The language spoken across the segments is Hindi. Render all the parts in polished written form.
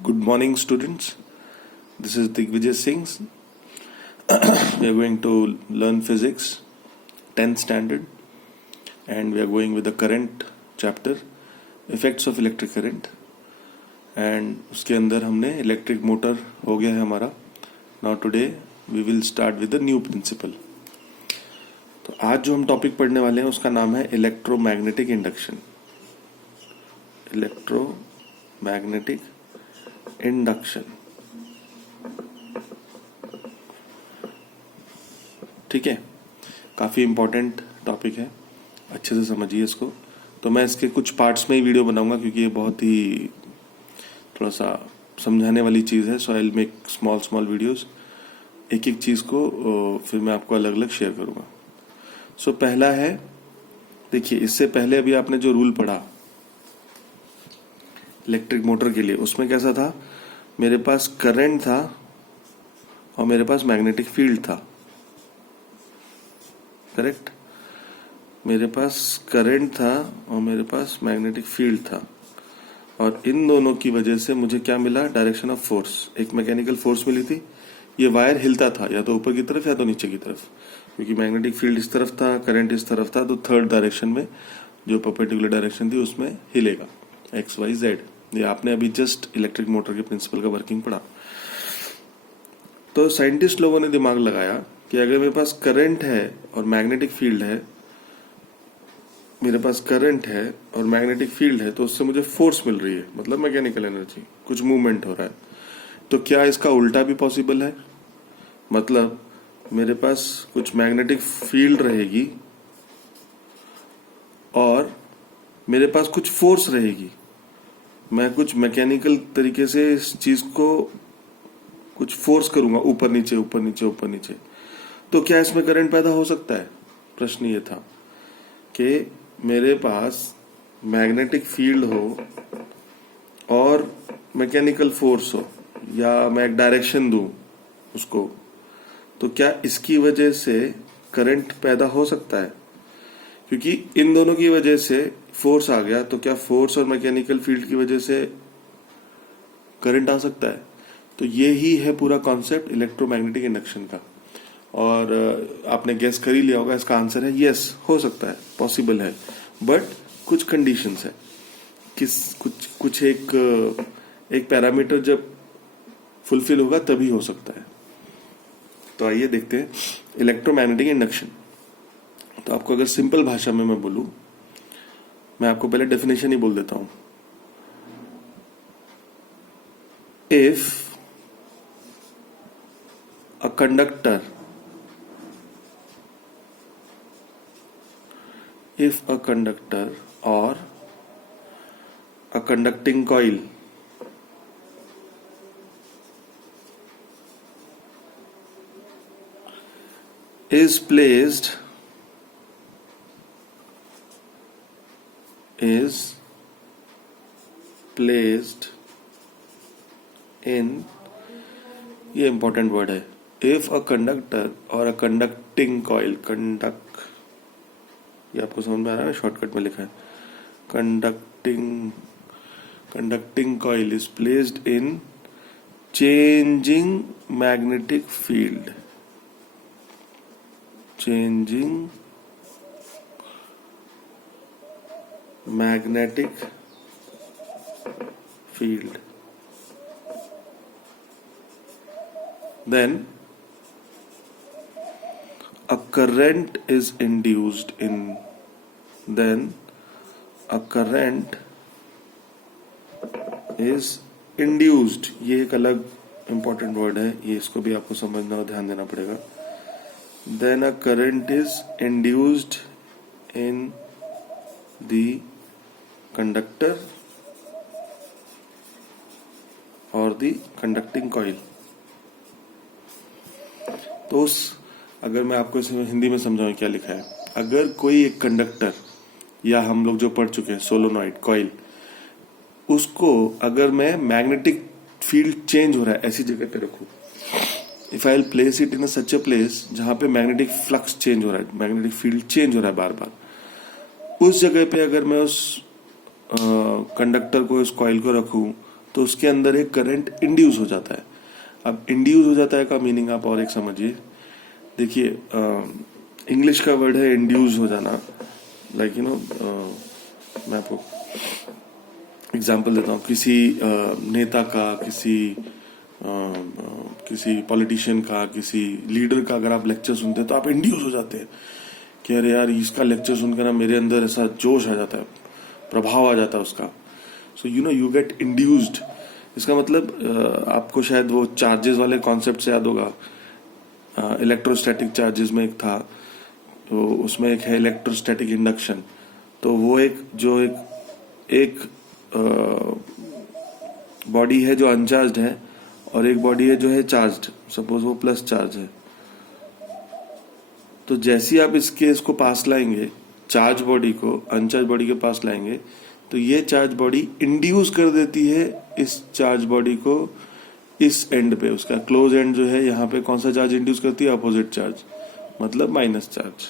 Good morning, students. This is Digvijay Singh. We are going to learn physics, 10th standard, and we are going with the current chapter, effects of electric current. And उसके अंदर हमने इलेक्ट्रिक मोटर हो गया है हमारा. Now today we will start with the new principle. तो आज जो हम टॉपिक पढ़ने वाले हैं उसका नाम है इलेक्ट्रोमैग्नेटिक इंडक्शन. Electromagnetic induction. ठीक है, काफ़ी इम्पोर्टेंट टॉपिक है, अच्छे से समझिए इसको. तो मैं इसके कुछ पार्ट्स में ही वीडियो बनाऊंगा क्योंकि ये बहुत ही थोड़ा सा समझाने वाली चीज़ है. So I will make small videos. एक एक चीज़ को फिर मैं आपको अलग अलग शेयर करूंगा. सो पहला है, देखिए इससे पहले अभी आपने जो रूल पढ़ा इलेक्ट्रिक मोटर के लिए, उसमें कैसा था, मेरे पास करंट था और मेरे पास मैग्नेटिक फील्ड था. करेक्ट, मेरे पास करंट था और मेरे पास मैग्नेटिक फील्ड था, और इन दोनों की वजह से मुझे क्या मिला, डायरेक्शन ऑफ फोर्स. एक मैकेनिकल फोर्स मिली थी. ये वायर हिलता था या तो ऊपर की तरफ या तो नीचे की तरफ, क्योंकि मैग्नेटिक फील्ड इस तरफ था, करंट इस तरफ था, तो थर्ड डायरेक्शन में जो पर्पेंडिकुलर डायरेक्शन थी उसमें हिलेगा, एक्स वाई जेड. ये आपने अभी जस्ट इलेक्ट्रिक मोटर के प्रिंसिपल का वर्किंग पढ़ा. तो साइंटिस्ट लोगों ने दिमाग लगाया कि अगर मेरे पास करंट है और मैग्नेटिक फील्ड है, मेरे पास करंट है और मैग्नेटिक फील्ड है, तो उससे मुझे फोर्स मिल रही है, मतलब मैकेनिकल एनर्जी, कुछ मूवमेंट हो रहा है. तो क्या इसका उल्टा भी पॉसिबल है, मतलब मेरे पास कुछ मैग्नेटिक फील्ड रहेगी और मेरे पास कुछ फोर्स रहेगी, मैं कुछ मैकेनिकल तरीके से इस चीज को कुछ फोर्स करूंगा, ऊपर नीचे ऊपर नीचे ऊपर नीचे, तो क्या इसमें करंट पैदा हो सकता है. प्रश्न ये था कि मेरे पास मैग्नेटिक फील्ड हो और मैकेनिकल फोर्स हो, या मैं एक डायरेक्शन दूं उसको, तो क्या इसकी वजह से करंट पैदा हो सकता है. क्योंकि इन दोनों की वजह से फोर्स आ गया, तो क्या फोर्स और मैकेनिकल फील्ड की वजह से करंट आ सकता है. तो ये ही है पूरा कॉन्सेप्ट इलेक्ट्रोमैग्नेटिक इंडक्शन का. और आपने गेस कर ही लिया होगा, इसका आंसर है यस, हो सकता है, पॉसिबल है, बट कुछ कंडीशंस है. कुछ एक पैरामीटर जब फुलफिल होगा तभी हो सकता है. तो आइए देखते हैं इलेक्ट्रोमैग्नेटिक इंडक्शन. तो आपको अगर सिंपल भाषा में मैं बोलूं, मैं आपको पहले डेफिनेशन ही बोल देता हूं. इफ अ कंडक्टर और a conducting coil is placed in, ये इंपॉर्टेंट वर्ड है, इफ अ कंडक्टर और अ कंडक्टिंग कॉइल, ये आपको समझ में आ रहा है, शॉर्टकट में लिखा है, conducting coil is placed in changing magnetic field. Changing magnetic field, then a current is induced in, ये एक अलग इंपॉर्टेंट वर्ड है, ये इसको भी आपको समझना और ध्यान देना पड़ेगा. then a current is induced in the conductor और दी कंडक्टिंग कॉइल. तो अगर मैं आपको इसे हिंदी में समझाऊं क्या लिखा है, अगर कोई एक कंडक्टर, या हम लोग जो पढ़ चुके हैं सोलोनॉइड कॉइल, उसको अगर मैं मैग्नेटिक फील्ड चेंज हो रहा है ऐसी जगह पे रखूं, if I will place it in such a place जहां पे मैग्नेटिक फ्लक्स चेंज हो रहा है, मैग्नेटिक फील्ड चेंज हो रहा है बार बार, उस जगह पे अगर मैं उस कंडक्टर को, इस कॉइल को रखूं, तो उसके अंदर एक करंट इंड्यूस हो जाता है। अब इंड्यूस हो जाता है का मीनिंग आप और एक समझिए। देखिए इंग्लिश का वर्ड है इंड्यूस हो जाना, लाइक यू नो, मैं आपको एग्जाम्पल देता हूँ। किसी नेता का, किसी पॉलिटिशियन का, किसी लीडर का अगर आप लेक्चर सुनते हैं तो आप इंड्यूस हो जाते हैं कि अरे यार इसका लेक्चर सुनकर ना मेरे अंदर ऐसा जोश आ जाता है, प्रभाव आ जाता है उसका। So you know you get induced. इसका मतलब आपको शायद वो चार्जेस वाले कॉन्सेप्ट से याद होगा। इलेक्ट्रोस्टैटिक चार्जेस में एक था, तो उसमें एक है इलेक्ट्रोस्टैटिक इंडक्शन। तो वो एक बॉडी है जो अनचार्ज्ड है और एक बॉडी है जो है चार्ज्ड। सपोज वो प्लस चार्ज है, तो जैसे ही आप इसको पास लाएंगे, चार्ज बॉडी को अनचार्ज बॉडी के पास लाएंगे, तो ये चार्ज बॉडी इंड्यूस कर देती है इस चार्ज बॉडी को इस एंड पे। उसका क्लोज एंड जो है यहाँ पे कौन सा चार्ज इंड्यूस करती है? अपोजिट चार्ज, मतलब माइनस चार्ज।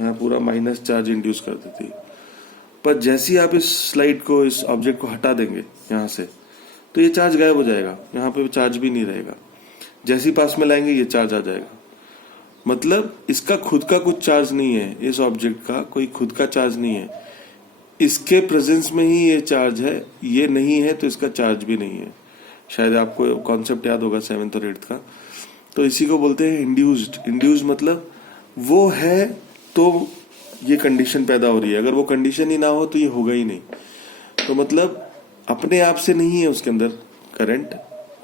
यहाँ पूरा माइनस चार्ज इंड्यूस कर देती है। पर जैसे ही आप इस स्लाइड को, इस ऑब्जेक्ट को हटा देंगे यहाँ से, तो ये चार्ज गायब हो जाएगा, यहाँ पे चार्ज भी नहीं रहेगा। जैसे ही पास में लाएंगे ये चार्ज आ जाएगा। मतलब इसका खुद का कुछ चार्ज नहीं है, इस ऑब्जेक्ट का कोई खुद का चार्ज नहीं है, इसके प्रेजेंस में ही ये चार्ज है। ये नहीं है तो इसका चार्ज भी नहीं है। शायद आपको कॉन्सेप्ट याद होगा 7th और 8th का। तो इसी को बोलते हैं इंड्यूस्ड। इंड्यूस्ड मतलब वो है तो ये कंडीशन पैदा हो रही है, अगर वो कंडीशन ही ना हो तो ये होगा ही नहीं। तो मतलब अपने आप से नहीं है उसके अंदर करंट,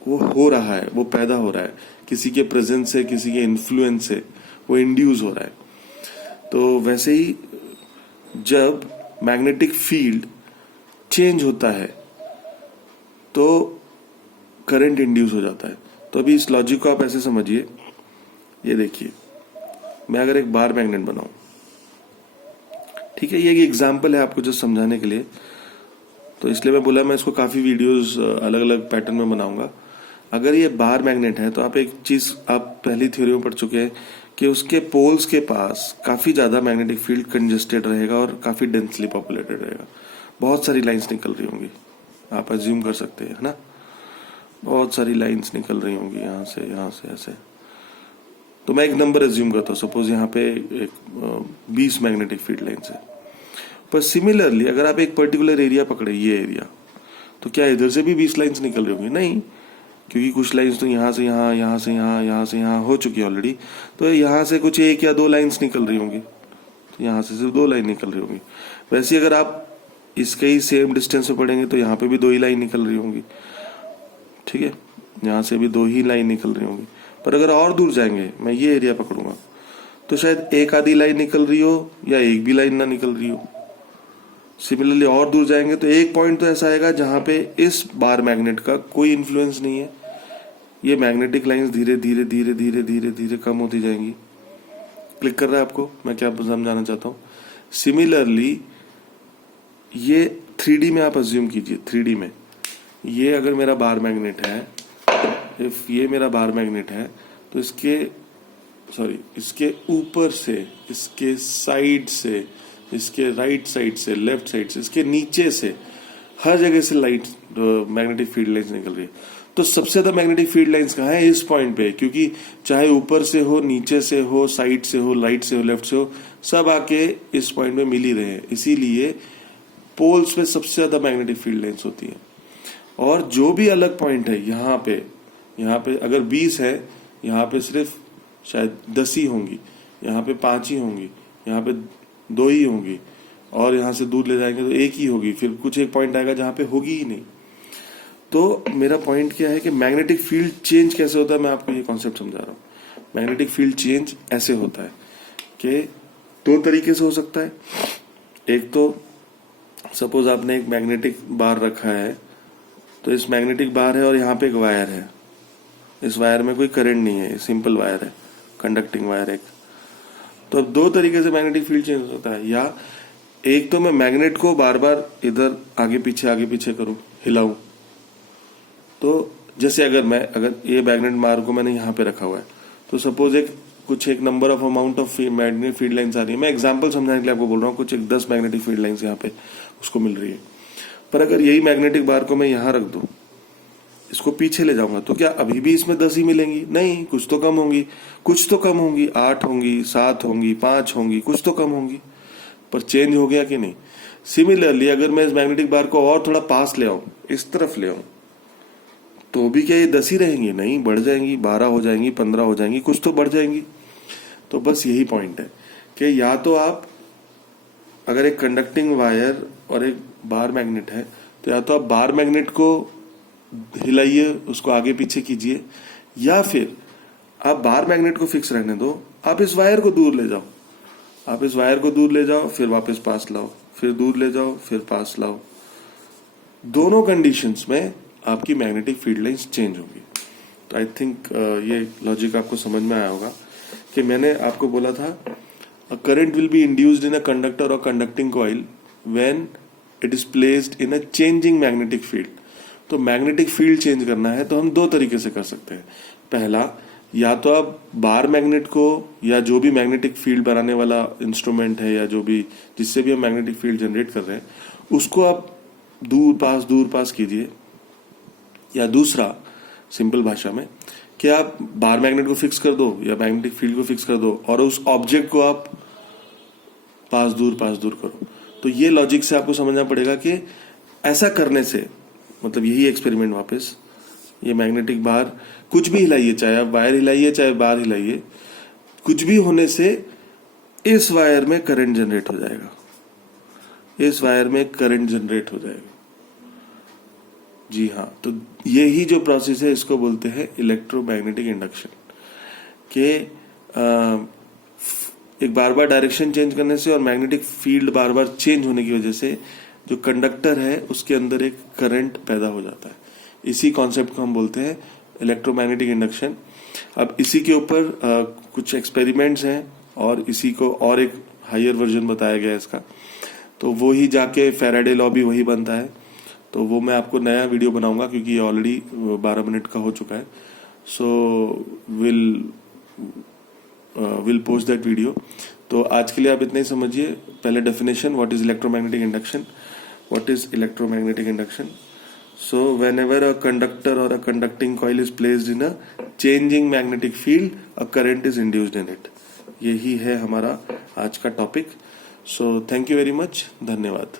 वो हो रहा है, वो पैदा हो रहा है किसी के प्रेजेंस से, किसी के इन्फ्लुएंस से वो इंड्यूस हो रहा है। तो वैसे ही जब मैग्नेटिक फील्ड चेंज होता है तो करंट इंड्यूस हो जाता है। तो अभी इस लॉजिक को आप ऐसे समझिए। ये देखिए, मैं अगर एक बार मैग्नेट बनाऊं, ठीक है, ये एग्जाम्पल है आपको जस्ट समझाने के लिए, तो इसलिए मैं बोला मैं इसको काफी वीडियोस अलग अलग पैटर्न में बनाऊंगा। अगर ये बार मैग्नेट है तो आप एक चीज आप पहली थ्योरी में पढ़ चुके हैं कि उसके पोल्स के पास काफी ज्यादा मैग्नेटिक फील्ड कंजेस्टेड रहेगा और काफी डेंसली पॉपुलेटेड रहेगा। बहुत सारी लाइंस निकल रही होंगी, आप अज्यूम कर सकते हैं, है ना। बहुत सारी लाइंस निकल रही होंगी यहाँ से ऐसे। तो मैं एक नंबर अज्यूम करता हूँ, सपोज यहाँ पे 20 मैग्नेटिक फील्ड लाइन्स है। पर सिमिलरली अगर आप एक पर्टिकुलर एरिया पकड़े, ये एरिया, तो क्या इधर से भी 20 लाइंस निकल रही होंगी? नहीं, क्योंकि कुछ लाइंस तो यहाँ से यहाँ, यहाँ से यहाँ, यहाँ से यहाँ हो चुकी है ऑलरेडी। तो यहाँ से कुछ 1 या 2 लाइंस निकल रही होंगी, तो यहाँ से सिर्फ 2 लाइन निकल रही होंगी। वैसे अगर आप इसके ही सेम डिस्टेंस पे पढ़ेंगे तो यहाँ पे भी 2 ही लाइन निकल रही होंगी, ठीक है, यहाँ से भी 2 ही लाइन निकल रही होंगी। पर अगर और दूर जाएंगे, मैं ये एरिया पकड़ूंगा, तो शायद एक आधी लाइन निकल रही हो या एक भी लाइन ना निकल रही हो। सिमिलरली और दूर जाएंगे तो एक पॉइंट तो ऐसा आएगा जहां पे इस बार मैग्नेट का कोई इन्फ्लुएंस नहीं है। ये मैग्नेटिक लाइंस धीरे धीरे धीरे धीरे धीरे धीरे कम होती जाएंगी। क्लिक कर रहा है आपको मैं क्या समझाना चाहता हूँ? सिमिलरली ये 3D में आप अज्यूम कीजिए, 3D में ये अगर मेरा बार मैग्नेट है, इफ ये मेरा बार मैग्नेट है, तो इसके ऊपर से, इसके साइड से, इसके राइट साइड से, लेफ्ट साइड से, इसके नीचे से, हर जगह से लाइट मैग्नेटिक फील्ड लाइंस निकल रही है। तो सबसे ज्यादा मैग्नेटिक फील्ड लाइंस कहाँ है? इस पॉइंट पे, क्योंकि चाहे ऊपर से हो, नीचे से हो, साइड से हो, राइट से हो, लेफ्ट से हो, सब आके इस पॉइंट में मिल ही रहे हैं। इसीलिए पोल्स पे सबसे ज्यादा मैग्नेटिक फील्ड लाइंस होती है। और जो भी अलग पॉइंट है यहाँ पे अगर 20 है, यहाँ पे सिर्फ शायद 10 ही होंगी, यहाँ पे 5 ही होंगी, यहाँ पे 2 ही होंगी, और यहाँ से दूर ले जाएंगे तो 1 ही होगी। फिर कुछ एक पॉइंट आएगा जहां पे होगी ही नहीं। तो मेरा पॉइंट क्या है कि मैग्नेटिक फील्ड चेंज कैसे होता है, मैं आपको ये कॉन्सेप्ट समझा रहा हूँ। मैग्नेटिक फील्ड चेंज ऐसे होता है कि 2 तरीके से हो सकता है। एक तो सपोज आपने एक मैग्नेटिक बार रखा है, तो इस मैग्नेटिक बार है और यहाँ पे एक वायर है, इस वायर में कोई करंट नहीं है, सिंपल वायर है, कंडक्टिंग वायर एक। तो अब 2 तरीके से मैग्नेटिक फील्ड चेंज हो सकता है। या एक तो मैं मैग्नेट को बार बार इधर आगे पीछे करूं, हिलाऊं। तो जैसे अगर ये मैग्नेट बार को मैंने यहाँ पे रखा हुआ है, तो सपोज एक number of amount of magnetic field lines आ रही है। मैं एग्जांपल समझाने के लिए आपको बोल रहा हूँ, कुछ 10 मैग्नेटिक फील्ड लाइंस यहाँ पे उसको मिल रही है। पर अगर यही मैग्नेटिक बार को मैं यहां रख दूं, इसको पीछे ले जाऊंगा, तो क्या अभी भी इसमें 10 ही मिलेंगी? नहीं, कुछ तो कम होंगी, कुछ तो कम होंगी, 8 होंगी, 7 होंगी, 5 होंगी, कुछ तो कम होंगी, पर चेंज हो गया कि नहीं? सिमिलरली अगर मैं इस मैग्नेटिक बार को और थोड़ा पास ले आऊं, इस तरफ ले आऊं, तो भी क्या ये 10 ही रहेंगी? नहीं, बढ़ जाएंगी, 12 हो जाएंगी, 15 हो जाएंगी, कुछ तो बढ़ जाएंगी। तो बस यही पॉइंट है कि या तो आप अगर एक कंडक्टिंग वायर और एक बार मैग्नेट है, तो या तो आप बार मैग्नेट को हिलाइए, उसको आगे पीछे कीजिए, या फिर आप बार मैग्नेट को फिक्स रहने दो, आप इस वायर को दूर ले जाओ, आप इस वायर को दूर ले जाओ, फिर वापस पास लाओ, फिर दूर ले जाओ, फिर पास लाओ। दोनों कंडीशंस में आपकी मैग्नेटिक फील्ड लाइंस चेंज होंगी। तो आई थिंक ये लॉजिक आपको समझ में आया होगा कि मैंने आपको बोला था a current will be induced in a conductor और conducting coil when it is placed in a changing magnetic field. तो मैग्नेटिक फील्ड चेंज करना है तो हम दो तरीके से कर सकते हैं। पहला, या तो आप बार मैग्नेट को या जो भी मैग्नेटिक फील्ड बनाने वाला इंस्ट्रूमेंट है या जो भी जिससे भी हम मैग्नेटिक फील्ड जनरेट कर रहे हैं उसको आप दूर पास कीजिए, या दूसरा सिंपल भाषा में कि आप बार मैग्नेट को फिक्स कर दो या मैग्नेटिक फील्ड को फिक्स कर दो और उस ऑब्जेक्ट को आप पास दूर करो। तो ये लॉजिक से आपको समझना पड़ेगा कि ऐसा करने से, मतलब यही एक्सपेरिमेंट वापस, ये मैग्नेटिक बार कुछ भी हिलाइए, चाहे आप वायर हिलाइए चाहे बार हिलाइए, कुछ भी होने से इस वायर में करंट जनरेट हो जाएगा, इस वायर में करंट जनरेट हो जाएगा। जी हाँ, तो यही जो प्रोसेस है इसको बोलते हैं इलेक्ट्रोमैग्नेटिक इंडक्शन के एक बार बार डायरेक्शन चेंज करने से और मैग्नेटिक फील्ड बार बार चेंज होने की वजह से जो कंडक्टर है उसके अंदर एक करंट पैदा हो जाता है। इसी कॉन्सेप्ट को हम बोलते हैं इलेक्ट्रोमैग्नेटिक इंडक्शन। अब इसी के ऊपर कुछ एक्सपेरिमेंट्स हैं और इसी को और एक हायर वर्जन बताया गया है इसका, तो वो ही जाके फैराडे लॉ भी वही बनता है। तो वो मैं आपको नया वीडियो बनाऊंगा क्योंकि ये ऑलरेडी 12 मिनट का हो चुका है। So will post that video. तो आज के लिए आप इतना ही समझिए। पहले definition, what is electromagnetic induction. What is electromagnetic induction? So whenever a conductor or a conducting coil is placed in a changing magnetic field, a current is induced in it. यही है हमारा आज का topic. So thank you very much. धन्यवाद।